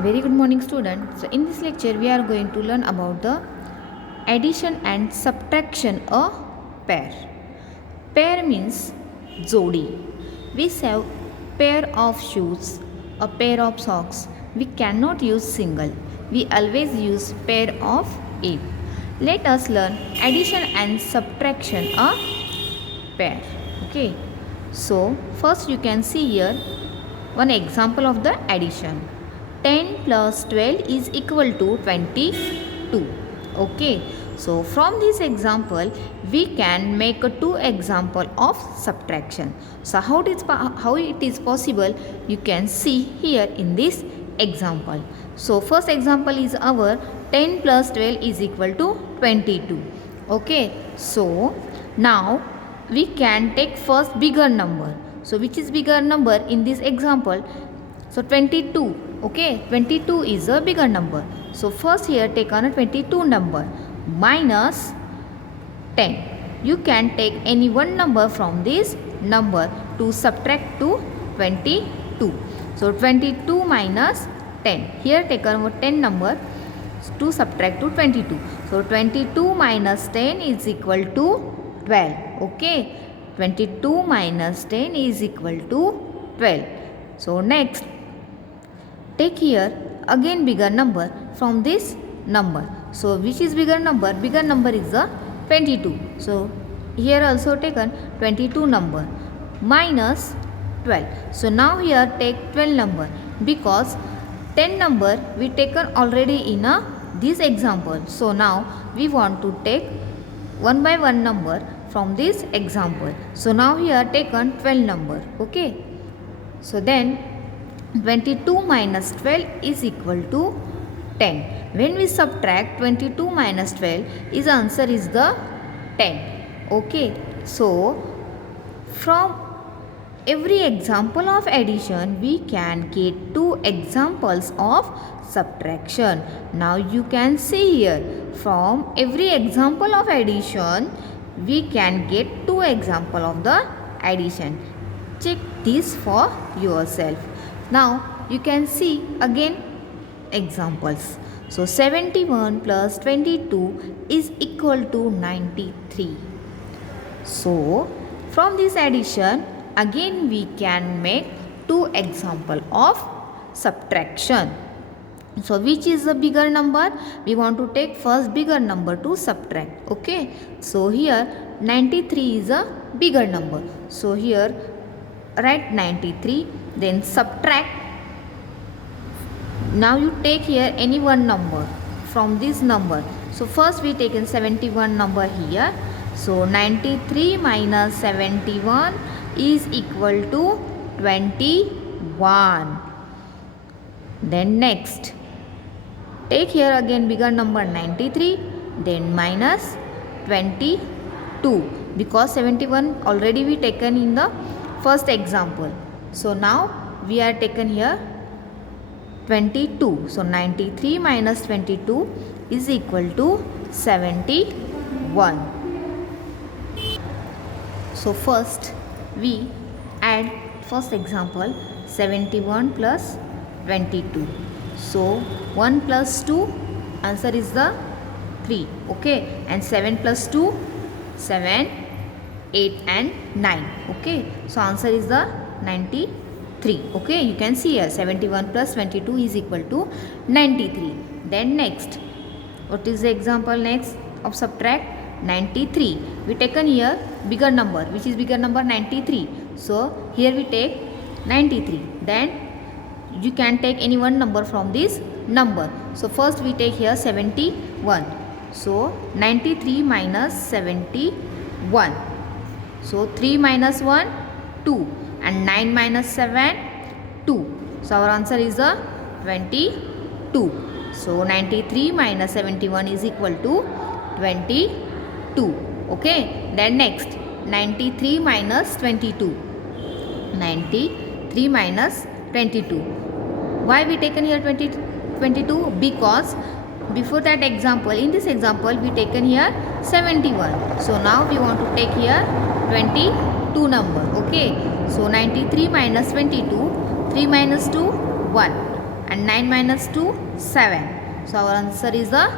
Very good morning student. So in this lecture we are going to learn about the addition and subtraction of pair. Pair means jodi. We have pair of shoes, a pair of socks. We cannot use single. We always use pair of it. Let us learn addition and subtraction of pair. Okay. So first you can see here one example of the addition. 10 plus 12 is equal to 22. Okay. So from this example we can make a two example of subtraction. So how it is possible you can see here in this example. So first example is our 10 plus 12 is equal to 22. Okay. So now we can take first bigger number. So which is bigger number in this example? So 22. Okay, 22 is a bigger number. So first here take on a 22 number minus 10. You can take any one number from this number to subtract to 22. So 22 minus 10. Here take on 10 number to subtract to 22. So 22 minus 10 is equal to 12. Okay, 22 minus 10 is equal to 12. So next take here again bigger number from this number. So which is bigger number? Bigger number is the 22. So here also taken 22 number minus 12. So now here take 12 number because 10 number we taken already in this example. So now we want to take one by one number from this example. So now here taken 12 number. Okay. So then 22 minus 12 is equal to 10. When we subtract 22 minus 12, his answer is the 10. Okay. So from every example of addition we can get two examples of subtraction. Now you can see here from every example of addition we can get two example of the addition. Check this for yourself. Now you can see again examples. So 71 plus 22 is equal to 93. So from this addition again we can make two example of subtraction. So which is the bigger number? We want to take first bigger number to subtract. Okay. So here 93 is a bigger number. So here write 93, then subtract. Now you take here any one number from this number. So first we taken 71 number here. So 93 minus 71 is equal to 21. Then next take here again bigger number 93, then minus 22 because 71 already we taken in the first example. So now we are taken here 22. So 93 minus 22 is equal to 71. So first we add first example 71 plus 22. So 1 plus 2 answer is the 3. Okay, and 7 plus 2 7, 8 and 9. Okay, so answer is the 93. Okay, you can see here 71 plus 22 is equal to 93. Then next, what is the example next of subtract? 93. We taken here bigger number, which is bigger number 93. So here we take 93. Then you can take any one number from this number. So first we take here 71. So 93 minus 71. So 3 minus 1, 2, and 9 minus 7, 2. So our answer is the 22. So 93 minus 71 is equal to 22. Okay. Then next 93 minus 22. 93 minus 22. Why we taken here 22? Because before that example, in this example we taken here 71. So now we want to take here 22 number. Okay. So 93 minus 22, 3 minus 2, 1. and 9 minus 2, 7. So our answer is the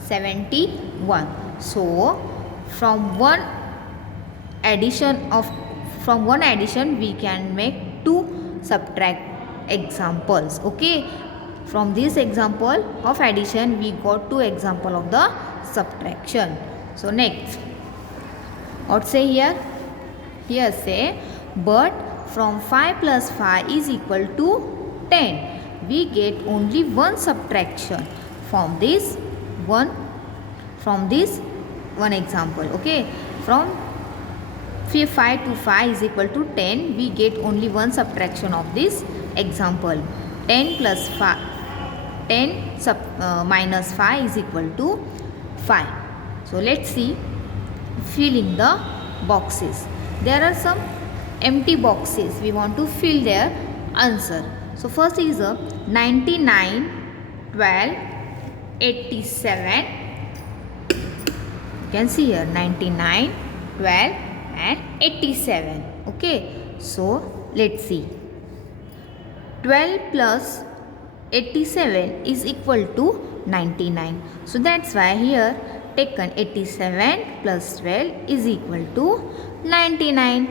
71. So from one addition we can make two subtract examples. Okay, from this example of addition we got two example of the subtraction. So next, what say here? Here say, but from 5 plus 5 is equal to 10. We get only one subtraction from this one example. Okay, from 5 to 5 is equal to 10. We get only one subtraction of this example. 10 plus 5, minus 5 is equal to 5. So let's see, fill in the boxes. There are some empty boxes. We want to fill their answer. So first is 99, 12, 87. You can see here 99, 12 and 87. Okay, so let's see. 12 plus 87 is equal to 99. So that's why here taken 87 plus 12 is equal to 99.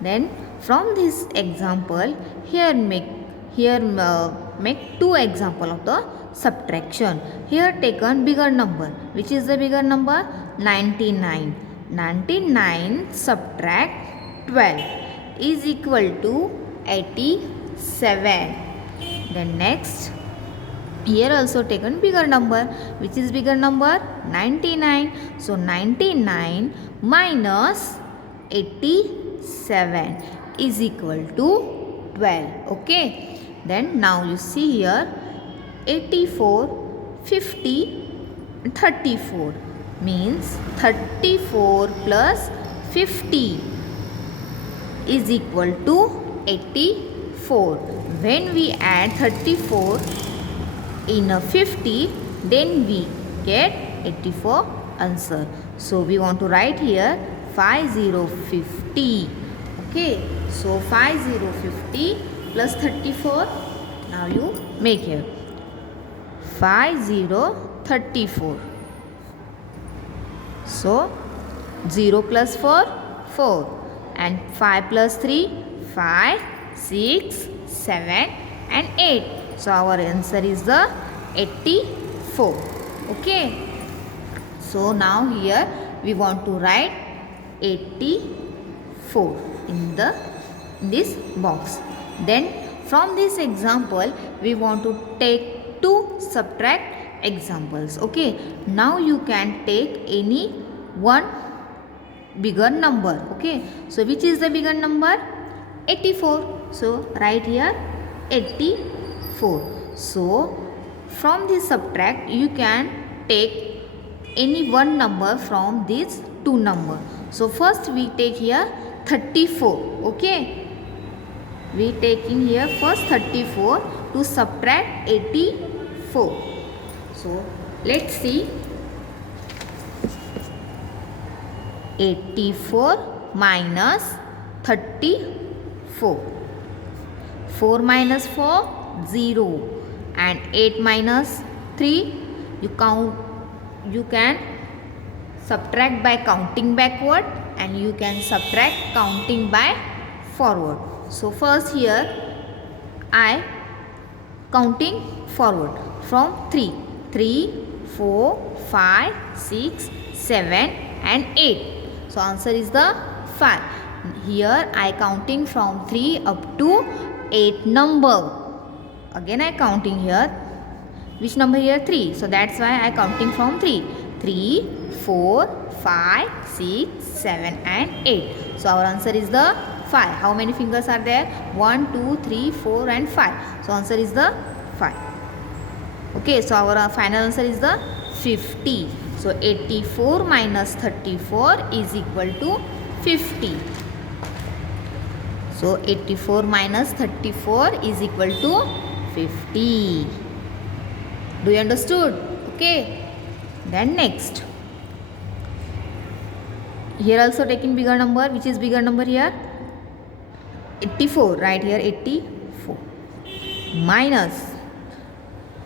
Then from this example here make two example of the subtraction. Here taken bigger number. Which is the bigger number? 99. 99 subtract 12 is equal to 87. Then next, here also taken bigger number. Which is bigger number? 99. So 99 minus 87 is equal to 12. Okay. Then now you see here 84, 50, 34 means 34 plus 50 is equal to 84. When we add 34 in a 50, then we get 84 answer. So we want to write here 5050. Okay, so 5050 plus 34. Now you make here 5034. So 0 plus 4, 4, and 5 plus 3, 5, 6, 7 and 8. So our answer is the 84. Okay. So now here we want to write 84 in this box. Then from this example we want to take two subtract examples. Okay, now you can take any one bigger number. Okay, so which is the bigger number? 84. So write here 84. So from this subtract you can take any one number from these two number. So first we take here 34. Okay, we taking here first 34 to subtract 84. So let's see, 84 minus 34. 4 minus 4, 0, and 8 minus 3, you can subtract by counting backward and you can subtract counting by forward. So first here I counting forward from 3, 4, 5, 6, 7 and 8. So answer is the 5. Here I counting from 3 up to 8 number. Again I counting here. Which number here? 3. So that's why I counting from 3. 3, 4, 5, 6, 7 and 8. So our answer is the 5. How many fingers are there? 1, 2, 3, 4 and 5. So answer is the 5. Okay, so our final answer is the 50. So 84 minus 34 is equal to 50. So 84 minus 34 is equal to 50. Do you understood? Okay. Then next. Here also taking bigger number. Which is bigger number here? 84. Right here 84. Minus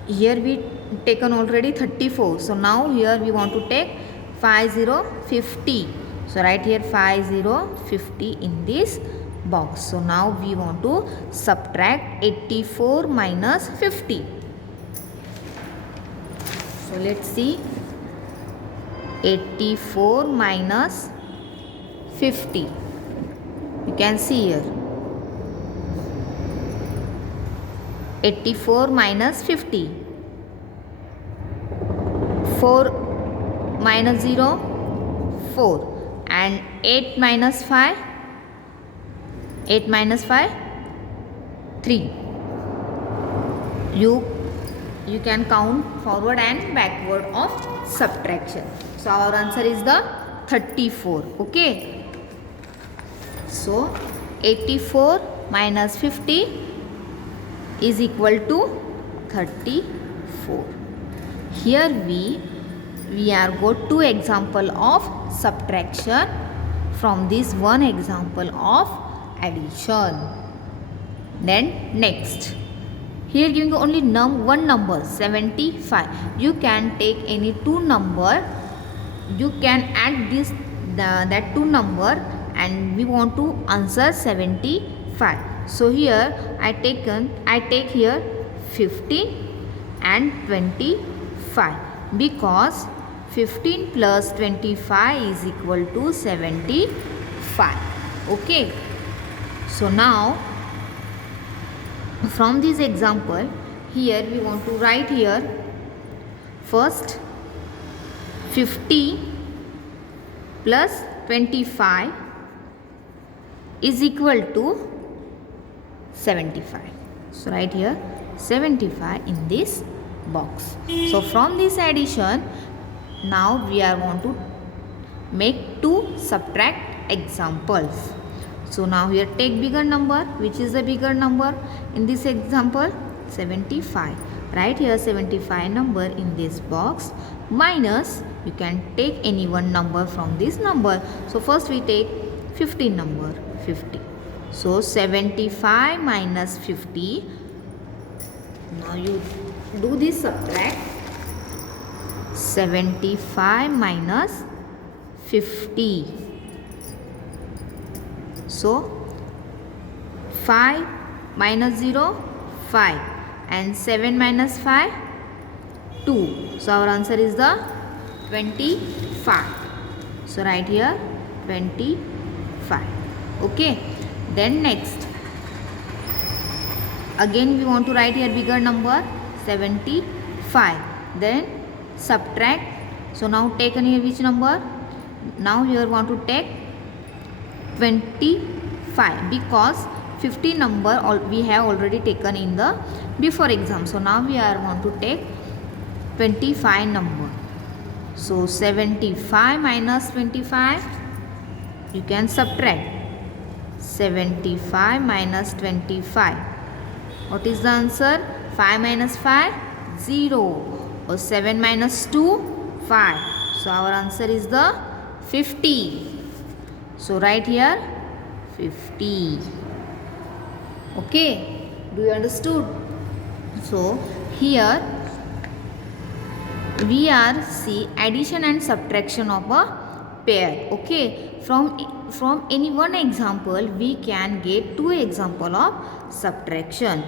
Here we taken already 34. So now here we want to take 50. So write here 50 in this box. So now we want to subtract 84 minus 50. So let's see. 84 minus 50. You can see here. 84 minus 50. 4 minus 0, 4. And 8 minus 5. 8 minus 5, 3. You can count forward and backward of subtraction. So our answer is the 34. Okay. So 84 minus 50 is equal to 34. Here we are got two example of subtraction from this one example of addition. Then next, here giving only one number 75. You can take any two number. You can add this that two number, and we want to answer 75. So here I take here 15 and 25, because 15 plus 25 is equal to 75. Okay. So now from this example, here we want to write here first 50 plus 25 is equal to 75. So write here 75 in this box. So from this addition, now we are want to make two subtract examples. So now here take bigger number. Which is the bigger number in this example? 75. Write here 75 number in this box, minus you can take any one number from this number. So first we take 50 number, 50. So 75 minus 50. Now you do this subtract. 75 minus 50. So 5 minus 0, 5, and 7 minus 5, 2. So our answer is the 25. So write here 25. Okay. Then next, again we want to write here bigger number 75. Then subtract. So now take here which number? Now here want to take 25, because 50 number we have already taken in the before exam. So now we are want to take 25 number. So 75 minus 25, you can subtract. 75 minus 25. What is the answer? 5 minus 5, 0. Or 7 minus 2, 5. So our answer is the 50. So write here 50. Okay. Do you understood? So here we are see addition and subtraction of a pair. Okay. From any one example we can get two example of subtraction.